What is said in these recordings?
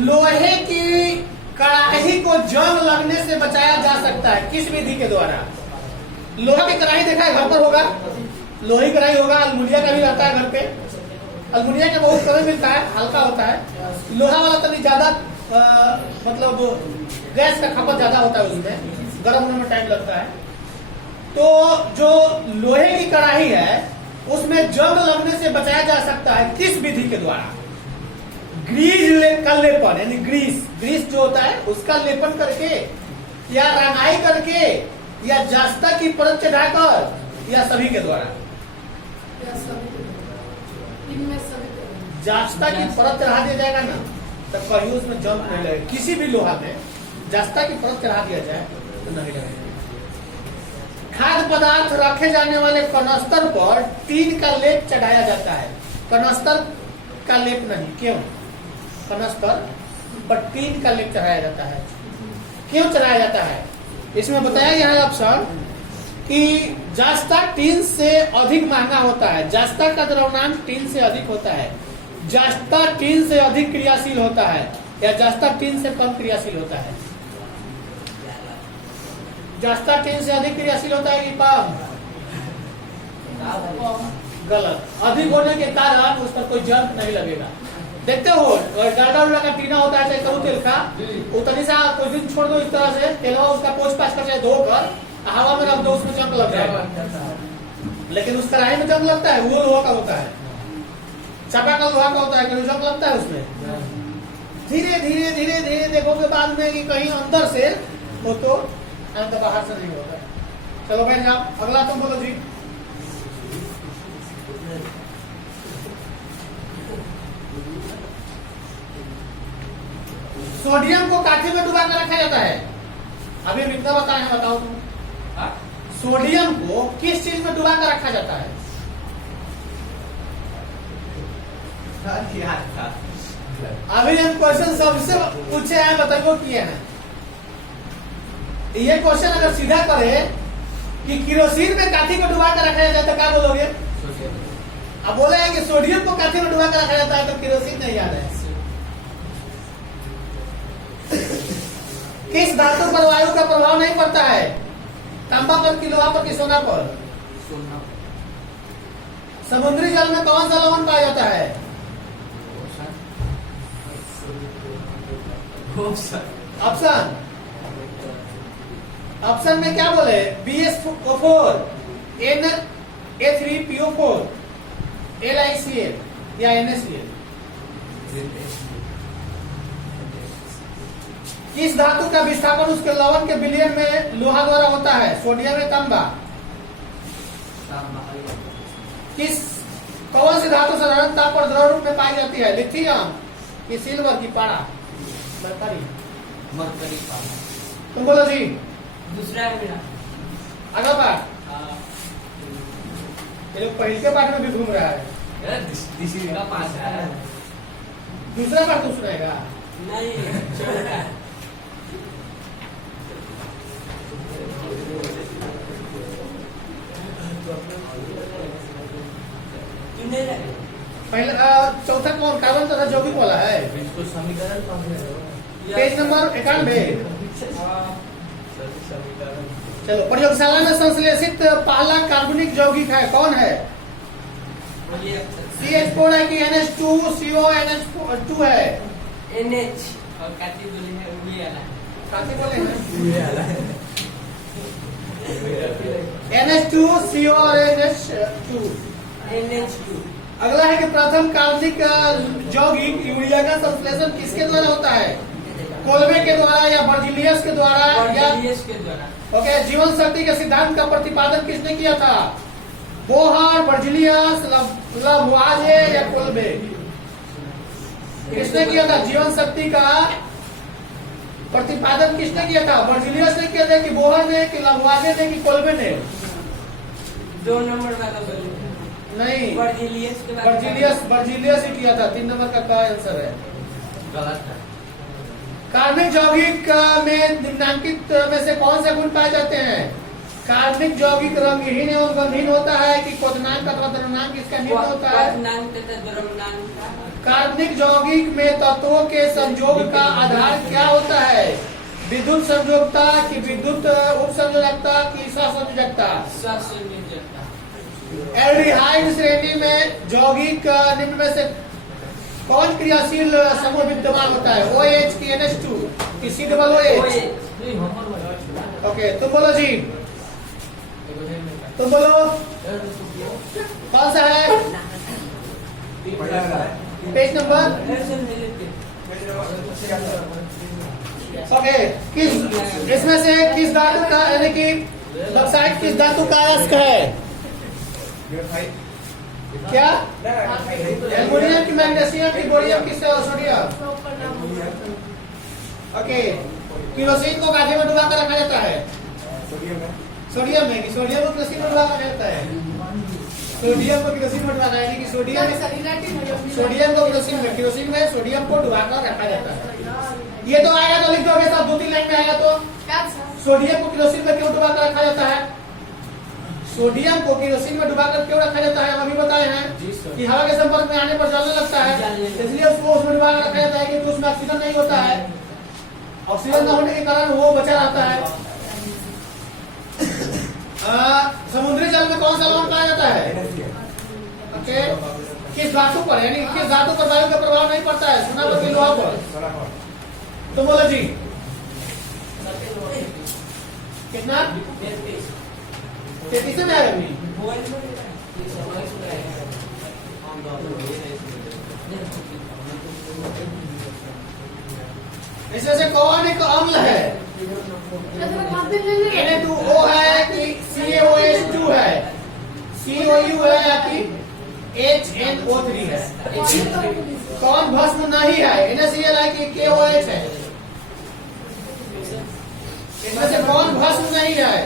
लोहे की कढ़ाई को जंग लगने से बचाया जा सकता है किस विधि के द्वारा? लोहा की कढ़ाई देखा है, घर पर होगा, लोहे की कढ़ाई होगा, अल्मुनिया का भी रहता है घर पे। अल्मुनिया का बहुत कम मिलता है, हल्का होता है। लोहा वाला तभी ज्यादा मतलब गैस का खपत ज्यादा होता है, उसमें गर्म होने में टाइम लगता है। तो जो लोहे की कढ़ाई है उसमें जंग लगने से बचाया जा सकता है किस विधि के द्वारा? ग्रीस का लेपन, यानी ग्रीस जो होता है उसका लेपन करके, या रंगाई करके, या जास्ता की परत चढ़ाकर, या सभी के द्वारा? जास्ता की परत चढ़ा दिया जाएगा ना, तब कहीं उसमें जंग नहीं लगेगा। किसी भी लोहा में जास्ता की परत चढ़ा दिया जाए तो नहीं लगेगा। खाद्य पदार्थ रखे जाने वाले कनस्तर पर टीन का लेप चढ़ाया जाता है। कनस्तर का लेप नहीं, क्यों? कनस्तर पर टीन का लेप चढ़ाया जाता है, क्यों चढ़ाया जाता है? इसमें बताया गया है ऑप्शन कि जास्ता टीन से अधिक महंगा होता है, जास्ता का द्रव्यमान टीन से अधिक होता है, जास्ता टीन से अधिक क्रियाशील होता है, या जास्ता टीन से कम क्रियाशील होता है? जास्ता टीन से अधिक क्रियाशील होता है कि कम? गलत। अधिक होने के कारण उस पर कोई जंग नहीं लगेगा। देखते हो डालडा उल्ला का टीना होता है, चाहे करू तेल का, उतनी सा कुछ दिन छोड़ दो, इस तरह से तेलवा उसका पोछ पाछ कर, चाहे धोकर हवा में रख दो, उसमें जंग लग जाएगा। लेकिन उस कढ़ाई में जंग लगता है, वो लोहा का होता है, चापा का लोहा का होता है, कहीं जंग लगता है उसमें। धीरे धीरे धीरे धीरे देखोगे बाद में कि कहीं अंदर से हो तो अंत बाहर से नहीं होता है। चलो बैठ जाओ, अगला तुम बोलो जी। सोडियम को काठी में डुबा कर रखा जाता है। अभी कितना बताए हैं, बताओ तुम। सोडियम को किस चीज में डुबा कर रखा जाता है? अभी हम क्वेश्चन सबसे पूछे हैं, बताइए किए हैं। ये क्वेश्चन अगर सीधा करे कि किरोसिन में काठी को डुबा कर रखा जाता है तो क्या बोलोगे? अब बोले हैं कि सोडियम को काठी में डुबा कर रखा जाता है तो किरोसिन नहीं याद है। किस धातु पर वायु का प्रभाव नहीं पड़ता है? तांबा पर कि लोहा पर कि सोना पर? समुद्री जल में कौन सा लवण पाया जाता है? ऑप्शन ऑप्शन में क्या बोले? BSO4, Na3PO4, LiCl या NaCl? किस धातु का विस्थापन उसके लवण के विलयन में लोहा द्वारा होता है? सोडियम में तांबा। किस कौन सी धातु साधारण ताप पर द्रव रूप में पाई जाती है? लिथियम की सिल्वर की पारा? मरकरी पारा। तुम बोलो जी। दूसरा है मेरा। अगला पाठ। ये लोग पहले के पाठ में भी घूम रहा है। तीसरी का पास है। दूसरा पाठ तो सुनाएगा नहीं। पहले चौथा कौन? कार्बन तथा यौगिक वाला है। समीकरण पेज नंबर 91। चलो, प्रयोगशाला में संश्लेषित पहला कार्बनिक यौगिक है, कौन है? CH4 है कि NH2 CO NH2 है? NH और काटी बोले है उड़ी वाला। काटी बोले हैं NH2 CO और NH2। अगला है कि प्रथम कार्बनिक यौगिक यूरिया का संश्लेषण किसके द्वारा होता है? कोलबे के द्वारा या बर्जिलियस के द्वारा? बर्जिलियस के द्वारा। ओके, जीवन शक्ति के सिद्धांत का प्रतिपादन किसने किया था? बोहर, बर्जिलियस, लावुआज़े या कोलबे? किसने किया था जीवन शक्ति का प्रतिपादन? किसने किया था? बर्जिलियस ने किया था कि बोहर ने कि लावुआज़े ने कि कोलबे ने? 2 नंबर वाला बोले नहीं, बर्जिलियस बर्जिलियस ही किया था। 3 नंबर का क्या आंसर है? गलत है। कार्बनिक यौगिक में निम्नलिखित में से कौन से गुण पाए जाते हैं? कार्बनिक यौगिक रंगहीन एवं गंधहीन होता है कि क्वथनांक अथवा द्रव्यनांक इसका निम्न होता है। क्वथनांक तथा द्रव्यनांक। कार्बनिक यौगिक में तत्वों के संयोग का आधार क्या होता है? विद्युत संयोजकता की विद्युत उपसंयोजकता की सहसंयोजकता। सहसंयोजकता। एल्डिहाइड श्रेणी में यौगिक निम्न में से कौन क्रियाशील समूह विद्यमान होता है? OH की NH2 की COOH। ओके, तुम बोलो जी, तुम बोलो कौन सा है? Page number. ओके, किस इसमें से किस धातु का यानी कि बॉक्साइट किस धातु का अयस्क है? क्या? एल्युमिनियम की, मैग्नीशियम की, बोरियम की, सोडियम। ओके, केरोसिन को गाढ़े में डुबा कर रखा जाता है। सोडियम में कि सोडियम को केरोसिन में डुबा कर रखा जाता है। सोडियम को केरोसिन में डुबा कर, यानी कि सोडियम को केरोसिन में सोडियम को डुबा कर रखा जाता है। ये तो आएगा तो लिख दोगे सब, 2-3 लाइन में आएगा तो। सोडियम को केरोसिन में क्यों डुबा कर रखा जाता है? सोडियम को केरोसिन में डुबाकर क्यों रखा जाता है? हम अभी बताए हैं कि हवा के संपर्क में आने पर जलने लगता है, इसलिए उसको उसमें डुबाकर रखा जाता है कि उसमें ऑक्सीजन नहीं होता है। ऑक्सीजन न होने के कारण वो बचा रहता है। समुद्री जल में कौन सा लवण पाया जाता है? ओके, किस धातु पर, यानी किस धातु पर वायु का प्रभाव नहीं पड़ता है? सोना पर कि लोहा पर? तो बोलो जी, कितना? 33 में आएगा भी। इसमें से कौन एक अम्ल है? Na2O है कि CaOH2 है? COU है या कि HNO3 है? कौन भस्म नहीं है? NaCl है कि KOH है? इसमें से कौन भस्म नहीं है?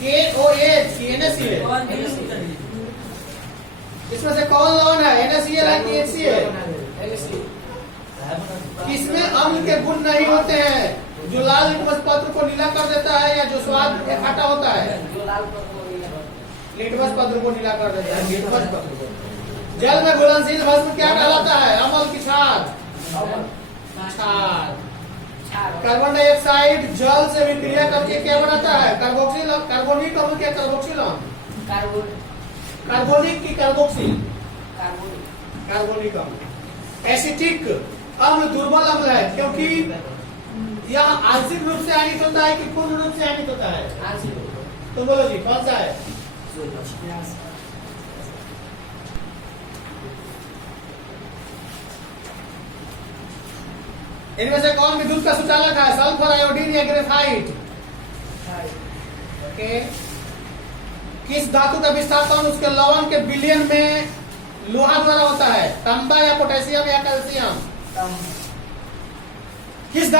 KOH की NaCl। इसमें से कौन लवण है? NaCl है कि HCl? किसमें अम्ल के गुण नहीं होते हैं? जो लाल लिटमस पत्र को नीला कर देता है या जो स्वाद में खट्टा होता है? लिटमस पत्र को नीला कर देता है, लिटमस पत्र को। जल में घुलनशील भस्म क्या कहलाता है? अम्ल की छाल। कार्बन डाइऑक्साइड जल से विक्रिया करके क्या बनाता है? कार्बोक्सिल, कार्बोनिक अम्ल क्या कार्बोक्सिल अम्ल? कार्बोनिक की कार्बोक्सिल? कार्बोनिक अम्ल। एसिटिक अम्ल दुर्बल अम्ल है क्योंकि यह आंशिक रूप से आयनित होता है कि पूर्ण रूप से आयनित होता है? तो बोलो जी, कौन सा है? इनमें से कौन विद्युत का सुचालक है? सल्फर, आयोडीन या ग्रेफाइट? ओके, किस धातु का विस्थापन उसके लवण के विलयन में लोहा द्वारा होता है? तांबा या पोटेशियम या कैल्शियम? किस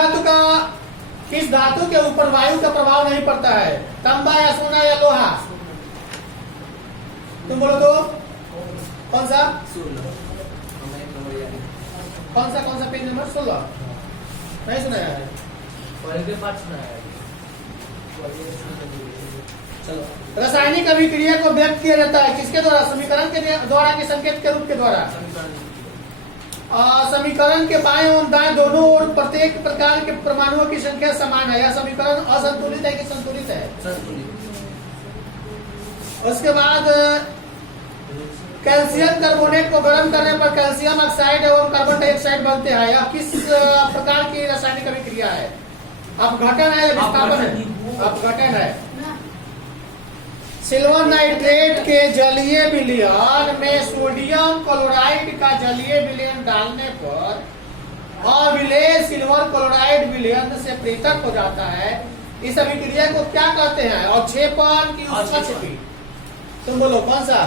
धातु के ऊपर वायु का प्रभाव नहीं पड़ता है? तांबा या सोना या लोहा? तुम बोलो तो कौन सा? कौन सा पेज नंबर 16? नहीं सुनाया है? चलो, रासायनिक अभिक्रिया को व्यक्त किया जाता है किसके द्वारा? समीकरण के द्वारा कि संकेत के रूप के द्वारा? समीकरण के बाएं एवं दाएं दोनों ओर प्रत्येक प्रकार के परमाणुओं की संख्या समान है। यह समीकरण असंतुलित है कि संतुलित है? उसके बाद कैल्शियम कार्बोनेट को गर्म करने पर कैल्शियम ऑक्साइड एवं कार्बन डाइऑक्साइड बनते हैं। यह किस प्रकार की रासायनिक अभिक्रिया है? अपघटन है या विस्थापन है? अपघटन है। सिल्वर नाइट्रेट के जलीय विलयन में सोडियम क्लोराइड का जलीय विलयन डालने पर अविलेय सिल्वर क्लोराइड विलयन से पृथक हो जाता है। इस अभिक्रिया को क्या कहते हैं? अवक्षेपण की उपक्षेपी? तुम बोलो कौन सा?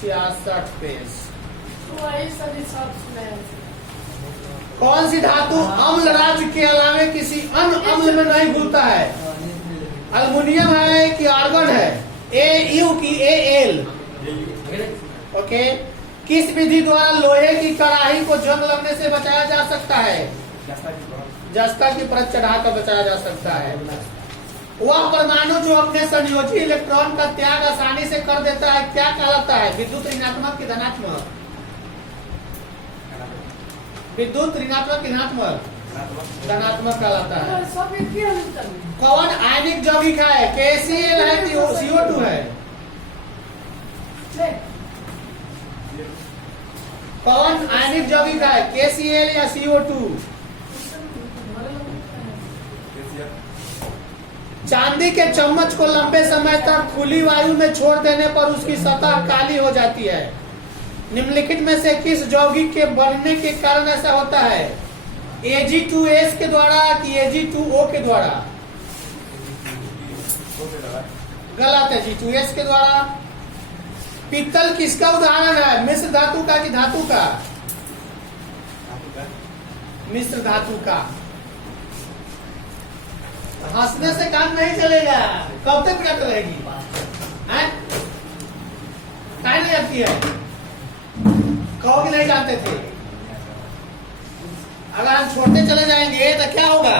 66 पेज। कौन सी धातु अम्ल राज्य के अलावे किसी अन्य अम्ल में नहीं घुलता है? अल्युमिनियम है कि आर्गन है? AU की AL? ओके, किस विधि द्वारा लोहे की कड़ाही को जंग लगने से बचाया जा सकता है? जस्ता की परत चढ़ाकर बचाया जा सकता है। वह परमाणु जो अपने संयोजी इलेक्ट्रॉन का त्याग आसानी से कर देता है क्या कहलाता है? विद्युत ऋणात्मक की धनात्मक? विद्युत ऋणात्मक की धनात्मक? धनात्मक कहलाता है। सब एक ही अंतर है। कौन आयनिक यौगिक है? KCl है कि CO2 है? कौन आयनिक यौगिक है? KCl या CO2? चांदी के चम्मच को लंबे समय तक खुली वायु में छोड़ देने पर उसकी सतह काली हो जाती है। निम्नलिखित में से किस यौगिक के बढ़ने के कारण ऐसा होता है? Ag2S के द्वारा कि Ag2O के द्वारा? गलत है, G2S के द्वारा। पित्तल किसका उदाहरण है? मिश्र धातु का कि धातु का? मिश्र धातु का। हंसने से काम नहीं चलेगा। कब तक याद रहेगी? क्या नहीं आती है? कहोगे नहीं जानते थे। अगर हम छोड़ते चले जाएंगे तो क्या होगा?